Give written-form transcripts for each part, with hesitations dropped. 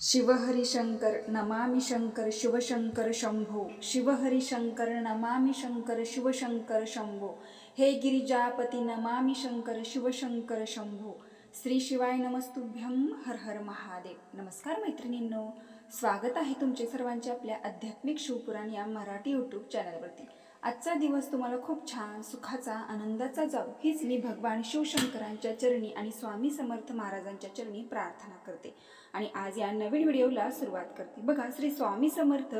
शिवहरिशंकर नमामि शंकर शिवशंकर शंभो। शिवहरिशंकर नमामि शंकर शिवशंकर शंभो। हे गिरिजापती नमामि शंकर शिवशंकर शंभो। श्री शिवाय नमस्तुभ्यं हर हर महादेव। नमस्कार मैत्रिणींनो, स्वागत आहे तुमचे सर्वांचे आपल्या आध्यात्मिक शिवपुराण या मराठी यूट्यूब चॅनलवरती। आजचा दिवस तुम्हाला खूप छान सुखाचा आनंदाचा जाओ हीच मी भगवान शिवशंकरांच्या चरणी आणि स्वामी समर्थ महाराजांच्या चरणी प्रार्थना करते आणि आज या नवीन व्हिडिओला सुरुवात करते। बघा, श्री स्वामी समर्थ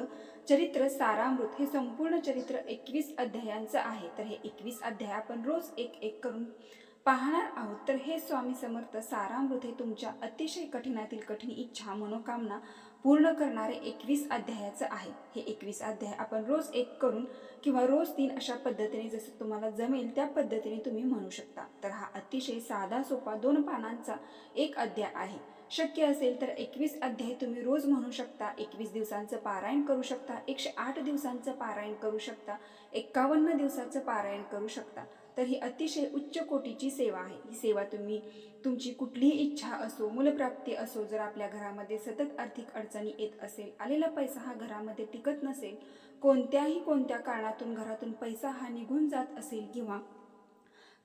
चरित्र सारामृत हे संपूर्ण चरित्र 21 अध्यायांचं आहे। तर हे 21 अध्याय आपण रोज एक एक करून पाहणार आहोत। तर हे स्वामी समर्थ सारामृत हे तुमच्या अतिशय कठीणातील कठीण इच्छा मनोकामना पूर्ण करणारे 21 अध्यायाचं आहे। हे 21 अध्याय आपण रोज एक करून किंवा रोज 3 अशा पद्धतीने जसं तुम्हाला जमेल त्या पद्धतीने तुम्ही म्हणू शकता। तर हा अतिशय साधा सोपा 2 पानांचा एक अध्याय आहे। शक्य असेल तर 21 अध्याय तुम्ही रोज म्हणू शकता, 21 दिवसांचं पारायण करू शकता, 108 दिवसांचं पारायण करू शकता, 51 दिवसाचं पारायण करू शकता। तर ही अतिशय उच्च कोटीची सेवा आहे। ही सेवा तुम्ही तुमची कुठलीही इच्छा असो, मूलप्राप्ती असो, जर आपल्या घरामध्ये सतत आर्थिक अडचणी येत असेल, आलेला पैसा हा घरामध्ये टिकत नसेल, कोणत्या कारणातून घरातून पैसा हा निघून जात असेल किंवा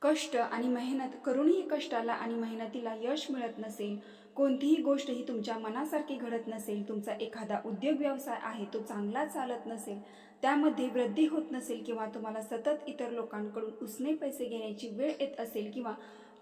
कष्ट आणि मेहनत करूनही कष्टाला आणि मेहनतीला यश मिळत नसेल, कोणतीही गोष्ट ही तुमच्या मनासारखी घडत नसेल, तुमचा एखादा उद्योग व्यवसाय आहे तो चांगला चालत नसेल, त्यामध्ये वृद्धी होत नसेल किंवा तुम्हाला सतत इतर लोकांकडून उसने पैसे घेण्याची वेळ येत असेल किंवा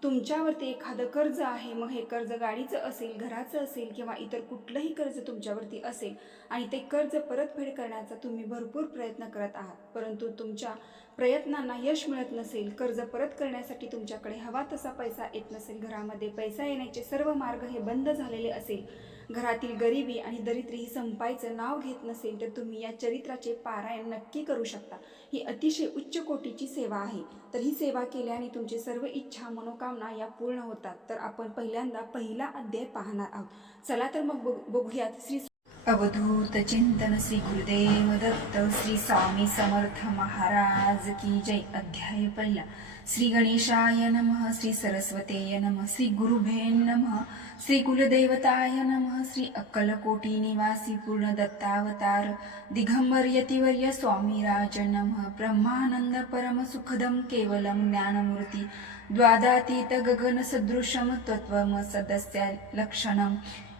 तुमच्यावरती एखादं कर्ज आहे, मग हे कर्ज गाडीचं असेल, घराचं असेल किंवा इतर कुठलंही कर्ज तुमच्यावरती असेल आणि ते कर्ज परतफेड करण्याचा तुम्ही भरपूर प्रयत्न करत आहात, परंतु तुमच्या प्रयत्नांना यश मिळत नसेल, कर्ज परत करण्यासाठी तुमच्याकडे हवा तसा पैसा येत नसेल, घरामध्ये पैसा येण्याचे सर्व मार्ग हे बंद झालेले असेल, घरातील गरिबी आणि दरिद्री ही संपायचं नाव घेत नसेल, तर तुम्ही या चरित्राचे पारायण नक्की करू शकता। ही अतिशय उच्च कोटीची सेवा आहे। तर ही सेवा केल्याने तुमची सर्व इच्छा मनोकामना या पूर्ण होतात। तर आपण पहिल्यांदा पहिला अध्याय पाहणार आहोत। चला तर मग बघूयात। श्री अवधूत चिंतन श्री गुरुदेव दत्त श्री स्वामी समर्थ महाराज की जय। अध्याय पहिला। श्री गणेशाय नमः, श्री सरस्वतेय नमः, श्री गुरुभेन नमः, श्री कुलदेवताय नमः, श्री अक्कलकोटी निवासी पूर्ण दत्तावतार दिगंबर यतिवर्य स्वामी राज नमः। ब्रह्मानंद परम सुखदम केवलम ज्ञानमूर्ती द्वादातीत गगन सदृशम तत्वम सदस्य लक्षणम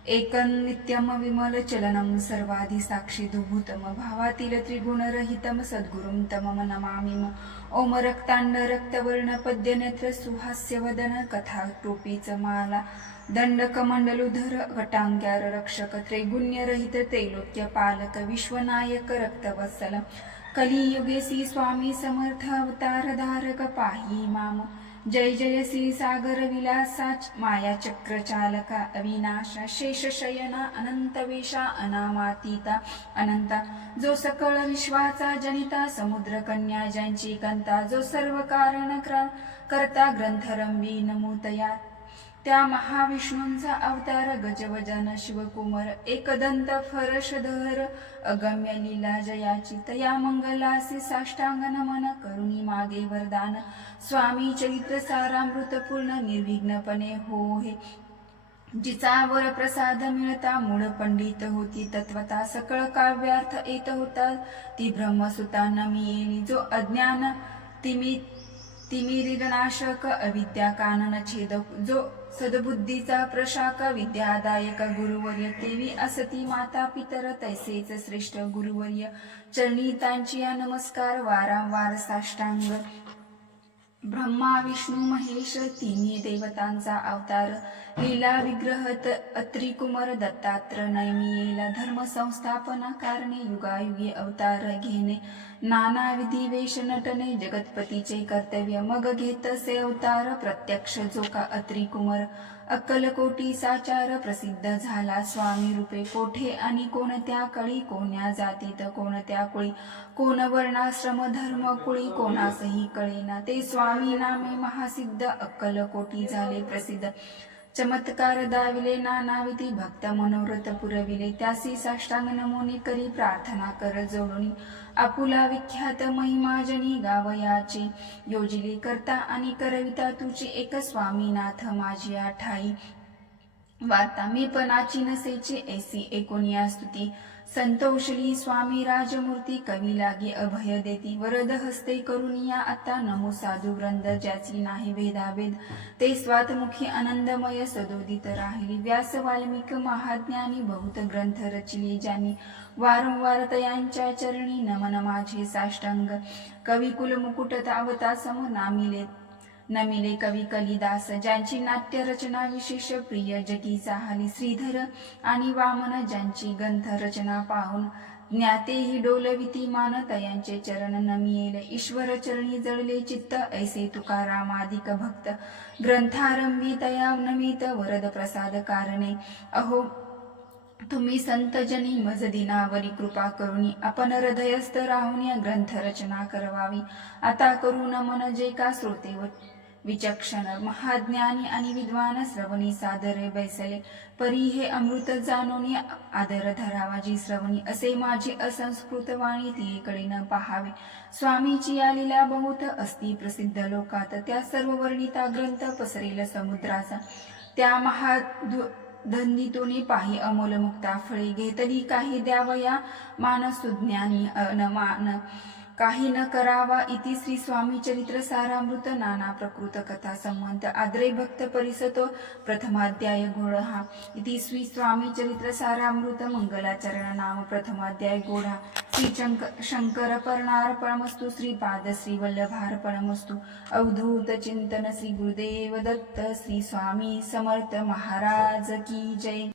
एकं नित्यम विमल चलनम सर्वाधि साक्षी दुभूतम भावातील त्रिगुणरहितम सद्गुरुम तमम नमामिम। ओम रक्तांड रक्तवर्ण पद्य नेत्र सुहास्य वदन कथा टोपीच माला दंड कमंडलुधर वटांग्यार रक्षक त्रैगुण्य रहित त्रैलोक्य पालक विश्वनायक रक्तवत्सल कलियुगे श्री स्वामी समर्थ अवतार धारक पाही माम। जय जय श्री सागर विलासा माया चक्र चालका अविनाशा शेष शयना अनंत वेशा अनामातीता अनंता जो सकळ विश्वाचा जनिता समुद्र कन्या ज्यांची कंता जो सर्व कारण करता ग्रंथरंबी नमूतया त्या महाविष्णूंचा अवतार गजवजन शिवकुमार एकदंत फरशधर अगम्य लीला जयाची तया मंगलासी साष्टांग नमन करुणी मागे वरदान स्वामी चरित्र सारामृत पूर्ण निर्विघ्नपणे हो हे। जिचा वर प्रसाद मिळता मूळ पंडित होती तत्वता सकळ काव्यार्थ येत होता ती ब्रह्मसुता नमियेली जो अज्ञान तिमिरीनाशक अविद्या कानन छेदक जो सद्बुद्धीचा प्रशाक विद्यादायक गुरुवर्य तेवी असती माता पितर तैसेच श्रेष्ठ गुरुवर्य चरणी त्यांची नमस्कार वारंवार साष्टांग। ब्रह्मा विष्णू महेश तिन्ही देवतांचा अवतार लीला विग्रहत अत्रिकुमार दत्तात्र नैमियेला धर्म संस्थापना कारणे युगायुगे अवतार घेणे नाना विधी वेश नटने जगतपतीचे कर्तव्य मग घेत से अवतार प्रत्यक्ष जो का अत्रिकुमार अक्कलकोटी साचार प्रसिद्ध झाला स्वामी रूपे कोठे आणि कोणत्या कळी कोण्या जातीत कोणत्या कुळी कोण वर्णाश्रम धर्म कुळी कोणासही कळेना ते स्वामी नामे महासिद्ध अक्कलकोटी झाले प्रसिद्ध चमत्कार दाविले नानाविधी भक्त मनोरथ पुरविले त्यासी साष्टांग नमोनी करी प्रार्थना कर जोडुनी आपुला विख्यात महिमाजनी गावयाचे योजिले करता आणि करविता तुझी एक स्वामीनाथ माझी ठाई वार्ता मी पणाची नसेचे ऐसी एकोनिया स्तुती संतोषली स्वामी राजमूर्ती कवी लागी अभय देती वरद हस्ते करुनिया आता नमो साधू वृंद ज्याची नाही भेदाभेद ते स्वातमुखी आनंदमय सदोदित राहिली व्यास वाल्मिक महाज्ञानी बहुत ग्रंथ रचिले ज्यांनी वारंवार तयांच्या चरणी नमन माझे साष्टांग कविकुल मुकुट तावता सम नामिले नमिले कवी कलिदास ज्यांची नाट्य रचना विशेष प्रिय जगी चाहली श्रीधर आणि वामन ज्यांची ग्रंथ रचना पाहून ज्ञातेही डोलविती मान तयांचे चरण नमियेल ईश्वर चरणी जळले चित्त ऐसे तुकारामादिक भक्त ग्रंथारंभी तया नमित वरद प्रसाद कारणे अहो तुम्ही संतजनी मज दिनावरी कृपा करुणी आपण हृदयस्थ राहुनी ग्रंथ रचना करवावी आता करू नमन जे का श्रोते विचक्षण महाज्ञानी आणि विद्वान श्रवणी सादरे बैसले परी हे अमृत जाणून आदर धरावा जी श्रवणी असे माझी असंस्कृत वाणी तिकडे न पाहावे स्वामीची या लीला बहुत असती प्रसिद्ध लोकात त्या सर्व वर्णिता ग्रंथ पसरेल समुद्राचा त्या धंदीतून पाही अमोल मुक्ता फळे घेतली काही द्यावया मान सुज्ञानी अनमान काही न करावा इति श्री स्वामी चरित्र सारामृत नाना प्रकृत कथा संवंत आद्रे भक्त परिसतो प्रथमाध्याय घोडहा इति श्री स्वामी चरित्र सारामृत मंगलाचरण नाम प्रथमाध्याय घोडा श्री शंकर पर्णार्पणमस्तु श्रीपाद श्री वल्लभार्पणमस्तु अवधूत चिंतन श्री गुरुदेव दत्त श्री स्वामी समर्थ महाराज की जय।